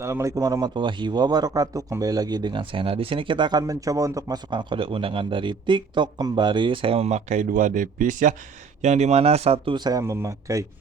Assalamualaikum warahmatullahi wabarakatuh. Kembali lagi dengan saya. Nah, di sini kita akan mencoba untuk masukkan kode undangan dari TikTok kembali. Saya memakai dua device ya, yang dimana satu saya memakai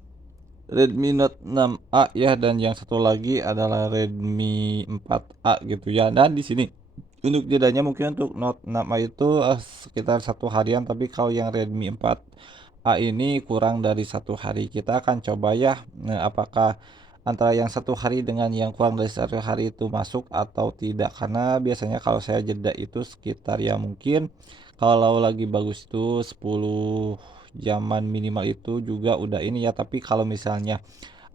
Redmi Note 6A ya, dan yang satu lagi adalah Redmi 4A gitu ya. Dan di sini untuk jedanya mungkin untuk Note 6A itu sekitar satu harian, tapi kalau yang Redmi 4A ini kurang dari satu hari. Kita akan coba ya, apakah antara yang satu hari dengan yang kurang dari satu hari itu masuk atau tidak, karena biasanya kalau saya jeda itu sekitar ya mungkin kalau lagi bagus itu 10 jaman minimal itu juga udah ini ya, tapi kalau misalnya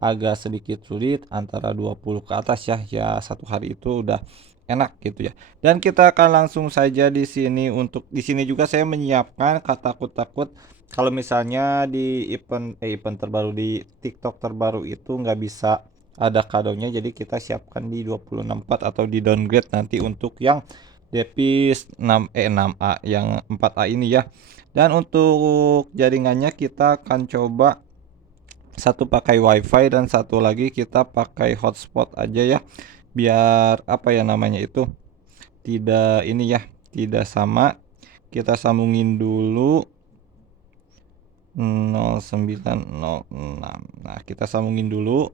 agak sedikit sulit antara 20 ke atas ya, ya satu hari itu udah enak gitu ya. Dan kita akan langsung saja di sini. Untuk di sini juga saya menyiapkan kata takut kalau misalnya di event terbaru di TikTok terbaru itu nggak bisa ada kadonya, jadi kita siapkan di 264 atau di downgrade nanti untuk yang Depis 6A yang 4A ini ya. Dan untuk jaringannya kita akan coba satu pakai wifi dan satu lagi kita pakai hotspot aja ya, biar apa ya namanya itu tidak ini ya, tidak sama. Kita sambungin dulu 0906. Nah, kita sambungin dulu.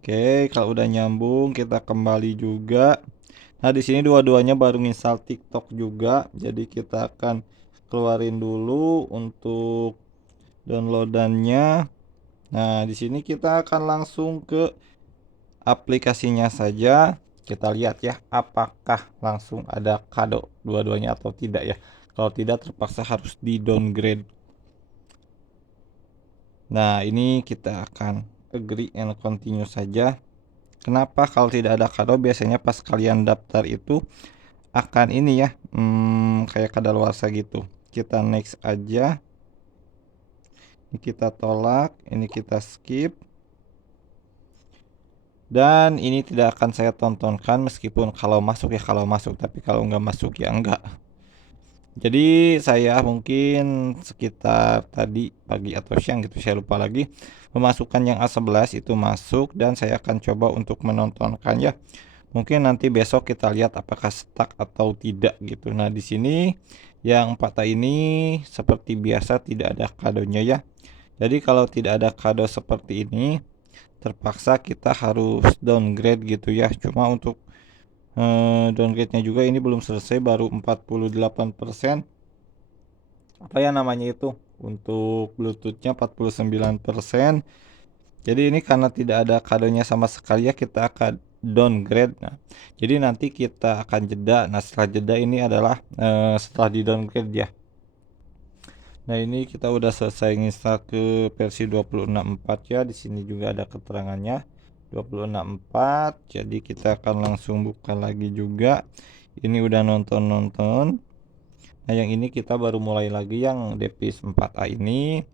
Oke, kalau udah nyambung kita kembali juga. Nah, di sini dua-duanya baru install TikTok juga, jadi kita akan keluarin dulu untuk downloadannya. Nah, di sini kita akan langsung ke aplikasinya saja. Kita lihat ya, apakah langsung ada kado dua-duanya atau tidak ya. Kalau tidak, terpaksa harus di downgrade. Nah, ini kita akan agree and continue saja. Kenapa kalau tidak ada kado? Biasanya pas kalian daftar itu akan ini ya, kayak kadaluarsa gitu. Kita next aja. Ini kita tolak, ini kita skip. Dan ini tidak akan saya tontonkan, meskipun kalau masuk ya kalau masuk, tapi kalau nggak masuk ya enggak. Jadi saya mungkin sekitar tadi pagi atau siang gitu, saya lupa lagi, memasukkan yang A11 itu masuk, dan saya akan coba untuk menontonkan ya. Mungkin nanti besok kita lihat apakah stuck atau tidak gitu. Nah, di sini yang 4A ini seperti biasa tidak ada kadonya ya. Jadi kalau tidak ada kado seperti ini, terpaksa kita harus downgrade gitu ya. Cuma untuk downgrade-nya juga ini belum selesai, baru 48%. Apa ya namanya itu? Untuk Bluetooth-nya 49%. Jadi ini karena tidak ada kadonya sama sekali ya, kita akan downgrade. Nah, jadi nanti kita akan jeda. Nah, setelah jeda ini adalah setelah di downgrade ya. Nah, ini kita udah selesai install ke versi 26.4 ya. Di sini juga ada keterangannya 26.4. Jadi kita akan langsung buka lagi juga. Ini udah nonton-nonton. Nah, yang ini kita baru mulai lagi yang Device 4A ini.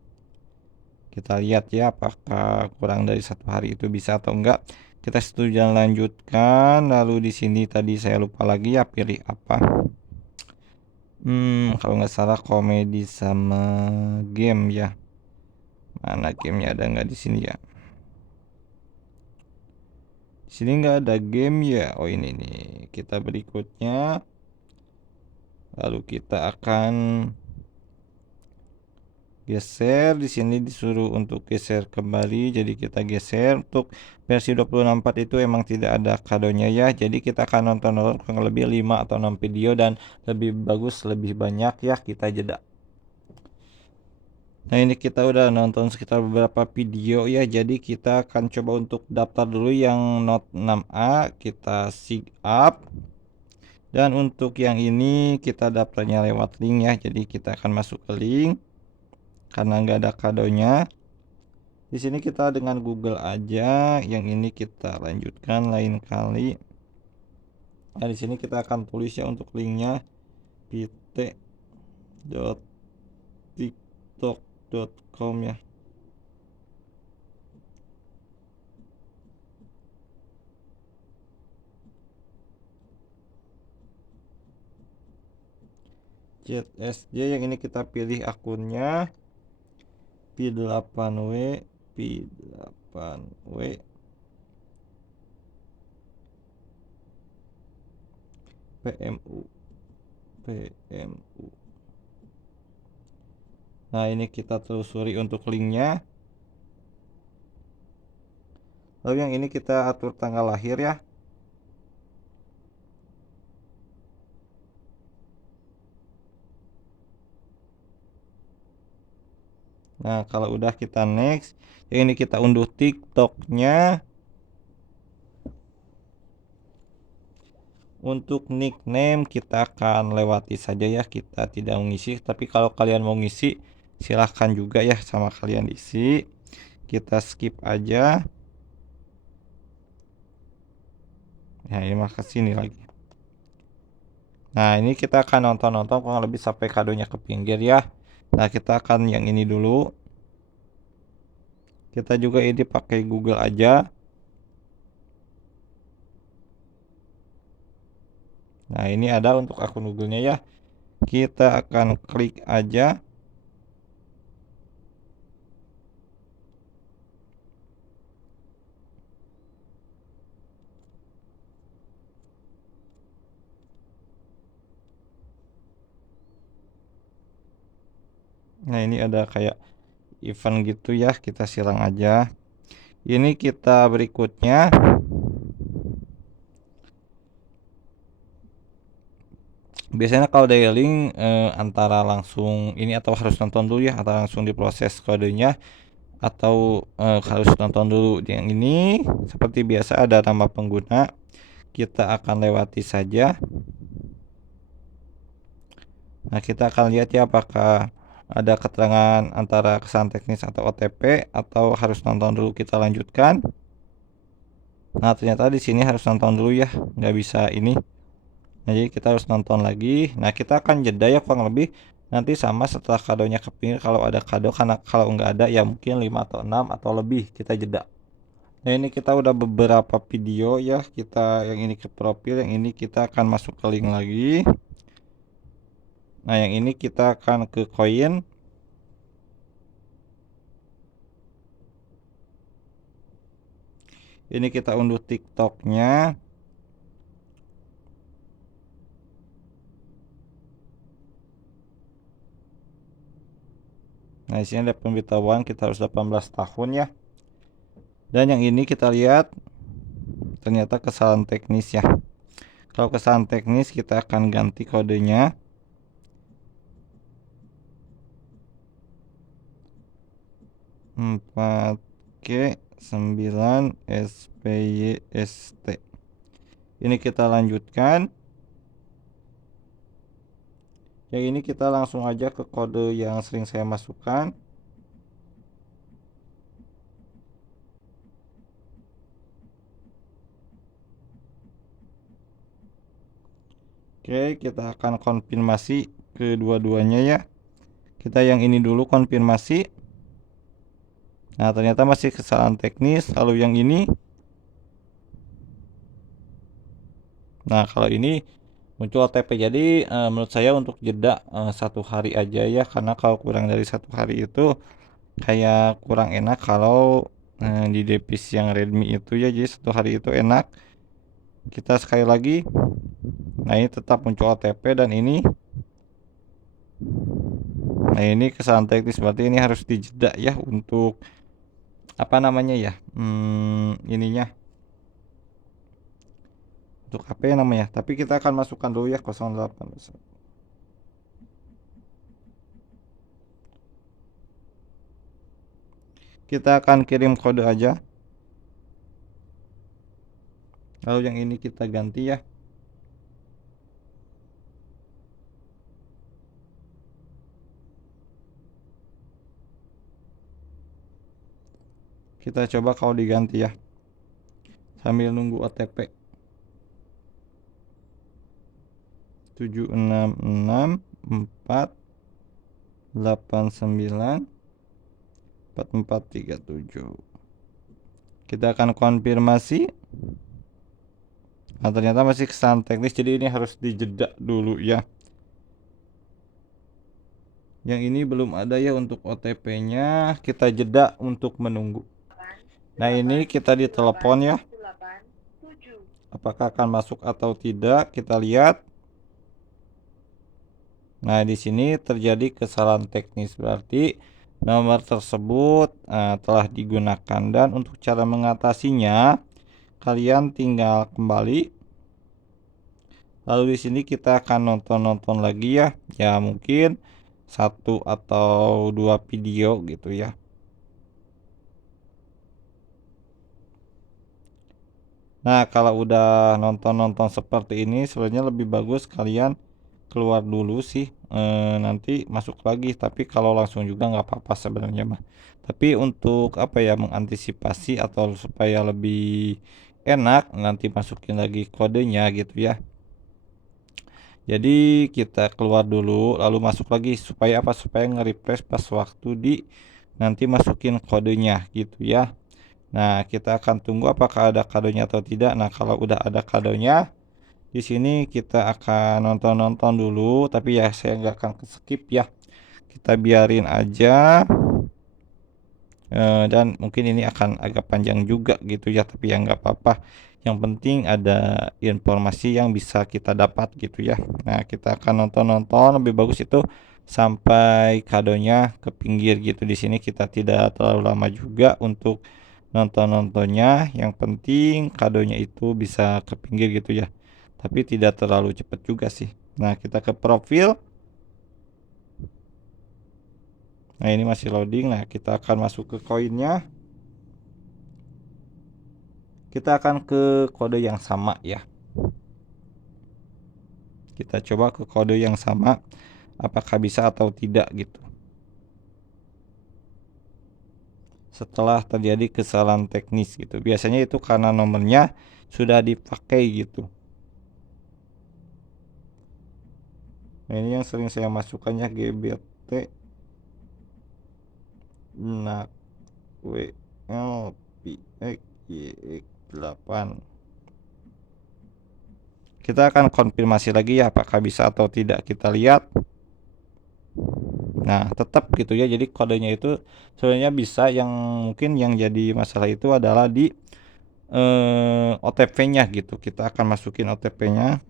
Kita lihat ya apakah kurang dari satu hari itu bisa atau enggak. Kita setuju dan lanjutkan. Lalu di sini tadi saya lupa lagi ya pilih apa. Kalau nggak salah komedi sama game ya. Mana gamenya, ada nggak di sini ya? Di sini nggak ada game ya. Oh, ini nih. Kita berikutnya. Lalu kita akan geser. Di sini disuruh untuk geser kembali, jadi kita geser. Untuk versi 264 itu emang tidak ada kadonya ya, jadi kita akan nonton kurang lebih 5 atau 6 video, dan lebih bagus lebih banyak ya, kita jeda. Nah, ini kita udah nonton sekitar beberapa video ya, jadi kita akan coba untuk daftar dulu yang Note 6A. Kita sign up, dan untuk yang ini kita daftarnya lewat link ya, jadi kita akan masuk ke link karena nggak ada kadonya. Di sini kita dengan Google aja, yang ini kita lanjutkan lain kali. Nah, di sini kita akan tulis ya untuk linknya pt.tiktok.com ya. ZSJ, yang ini kita pilih akunnya P8W P8W PMU. Nah, ini kita telusuri untuk linknya. Lalu yang ini kita atur tanggal lahir ya. Nah, kalau udah kita next. Yang ini kita unduh TikToknya. Untuk nickname kita akan lewati saja ya, kita tidak mengisi. Tapi kalau kalian mau ngisi silahkan juga ya, sama kalian isi. Kita skip aja. Nah, ini mah kesini lagi. Nah, ini kita akan nonton-nonton kurang lebih sampai kadonya ke pinggir ya. Nah, kita akan yang ini dulu. Kita juga ini pakai Google aja. Nah, ini ada untuk akun Google-nya ya. Kita akan klik aja. Nah, ini ada kayak event gitu ya, kita silang aja. Ini kita berikutnya. Biasanya kalau dialing antara langsung ini atau harus nonton dulu ya, atau langsung diproses kodenya, atau harus nonton dulu. Yang ini seperti biasa ada nama pengguna, kita akan lewati saja. Nah, kita akan lihat ya apakah ada keterangan antara kesalahan teknis atau OTP, atau harus nonton dulu. Kita lanjutkan. Nah, ternyata di sini harus nonton dulu ya, nggak bisa ini. Nah, jadi kita harus nonton lagi. Nah, kita akan jeda ya kurang lebih nanti sama setelah kadonya kepingin, kalau ada kado. Karena kalau nggak ada ya mungkin 5 atau 6 atau lebih, kita jeda. Nah, ini kita udah beberapa video ya, kita yang ini ke profil, yang ini kita akan masuk ke link lagi. Nah, yang ini kita akan ke koin. Ini kita unduh TikToknya. Nah, di sini ada pemberitahuan kita harus 18 tahun ya. Dan yang ini kita lihat ternyata kesalahan teknis ya. Kalau kesalahan teknis kita akan ganti kodenya. 4G9 SPYST. Ini kita lanjutkan. Yang ini kita langsung aja ke kode yang sering saya masukkan. Oke, kita akan konfirmasi kedua-duanya ya. Kita yang ini dulu konfirmasi. Nah, ternyata masih kesalahan teknis. Lalu yang ini. Nah, kalau ini muncul OTP. Jadi menurut saya untuk jeda 1 hari aja ya, karena kalau kurang dari 1 hari itu kayak kurang enak kalau di device yang Redmi itu ya. Jadi 1 hari itu enak. Kita sekali lagi. Nah, ini tetap muncul OTP dan ini. Nah, ini kesalahan teknis, berarti ini harus dijeda ya untuk apa namanya ya, ininya untuk apa ya namanya. Tapi kita akan masukkan dulu ya 08. Kita akan kirim kode aja. Lalu yang ini kita ganti ya. Kita coba kalau diganti ya, sambil nunggu OTP. 76648944437. Kita akan konfirmasi. Nah, ternyata masih kesalahan teknis, jadi ini harus dijeda dulu ya. Yang ini belum ada ya untuk OTP-nya, kita jeda untuk menunggu. Nah, ini kita ditelepon ya. Apakah akan masuk atau tidak, kita lihat. Nah, di sini terjadi kesalahan teknis, berarti nomor tersebut telah digunakan, dan untuk cara mengatasinya kalian tinggal kembali. Lalu di sini kita akan nonton-nonton lagi ya. Ya mungkin satu atau dua video gitu ya. Nah, kalau udah nonton-nonton seperti ini sebenarnya lebih bagus kalian keluar dulu sih, nanti masuk lagi, tapi kalau langsung juga nggak apa-apa sebenarnya mah. Tapi untuk apa ya, mengantisipasi atau supaya lebih enak nanti masukin lagi kodenya gitu ya. Jadi kita keluar dulu lalu masuk lagi supaya apa? Supaya nge-refresh pas waktu di nanti masukin kodenya gitu ya. Nah, kita akan tunggu apakah ada kadonya atau tidak. Nah, kalau udah ada kadonya, di sini kita akan nonton-nonton dulu, tapi ya saya nggak akan skip ya. Kita biarin aja. Dan mungkin ini akan agak panjang juga gitu ya, tapi ya nggak apa-apa. Yang penting ada informasi yang bisa kita dapat gitu ya. Nah, kita akan nonton-nonton, lebih bagus itu sampai kadonya ke pinggir gitu. Di sini kita tidak terlalu lama juga untuk nonton-nontonnya. Yang penting kadonya itu bisa ke pinggir gitu ya. Tapi tidak terlalu cepat juga sih. Nah, kita ke profil. Nah, ini masih loading. Nah, kita akan masuk ke koinnya. Kita akan ke kode yang sama ya. Kita coba ke kode yang sama, apakah bisa atau tidak gitu. Setelah terjadi kesalahan teknis gitu. Biasanya itu karena nomornya sudah dipakai gitu. Nah, ini yang sering saya masukkannya GBT nak WLPX8. Kita akan konfirmasi lagi ya apakah bisa atau tidak, kita lihat. Nah, tetap gitu ya. Jadi kodenya itu sebenarnya bisa, yang mungkin yang jadi masalah itu adalah di OTP-nya gitu. Kita akan masukin OTP-nya.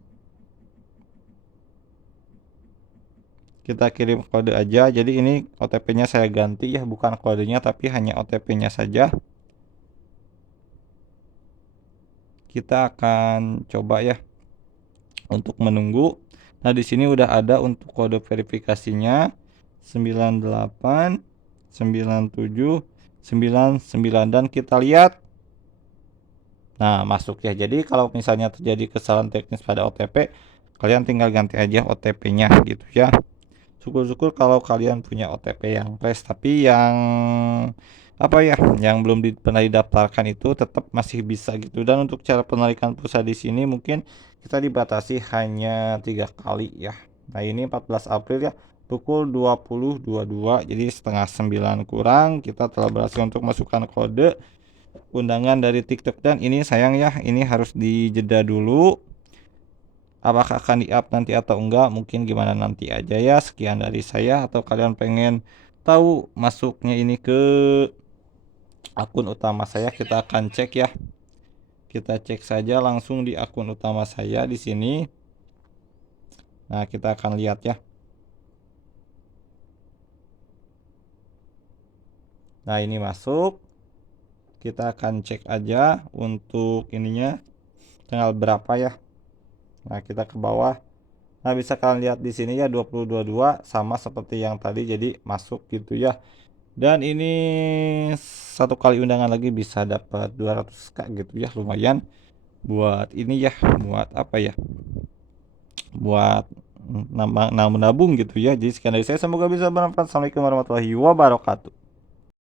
Kita kirim kode aja. Jadi ini OTP-nya saya ganti ya, bukan kodenya tapi hanya OTP-nya saja. Kita akan coba ya untuk menunggu. Nah, di sini udah ada untuk kode verifikasinya 989799, dan kita lihat. Nah, masuk ya. Jadi kalau misalnya terjadi kesalahan teknis pada OTP, kalian tinggal ganti aja OTP-nya gitu ya. Syukur-syukur kalau kalian punya OTP yang fresh, tapi yang apa ya, yang belum pernah didaftarkan itu tetap masih bisa gitu. Dan untuk cara penarikan pulsa di sini mungkin kita dibatasi hanya 3 kali ya. Nah, ini 14 April ya, pukul 20.22, jadi setengah 9 kurang kita telah berhasil untuk masukkan kode undangan dari TikTok. Dan ini sayang ya, ini harus dijeda dulu. Apakah akan di-up nanti atau enggak, mungkin gimana nanti aja ya. Sekian dari saya. Atau kalian pengen tahu masuknya ini ke akun utama saya, kita akan cek ya. Kita cek saja langsung di akun utama saya di sini. Nah, kita akan lihat ya. Nah, ini masuk. Kita akan cek aja untuk ininya tanggal berapa ya. Nah, kita ke bawah. Nah, bisa kalian lihat di sini ya, 2022 sama seperti yang tadi, jadi masuk gitu ya. Dan ini satu kali undangan lagi bisa dapat 200k gitu ya, lumayan buat ini ya, buat apa ya, buat nambah nabung gitu ya. Jadi sekian dari saya, semoga bisa bermanfaat. Assalamualaikum warahmatullahi wabarakatuh.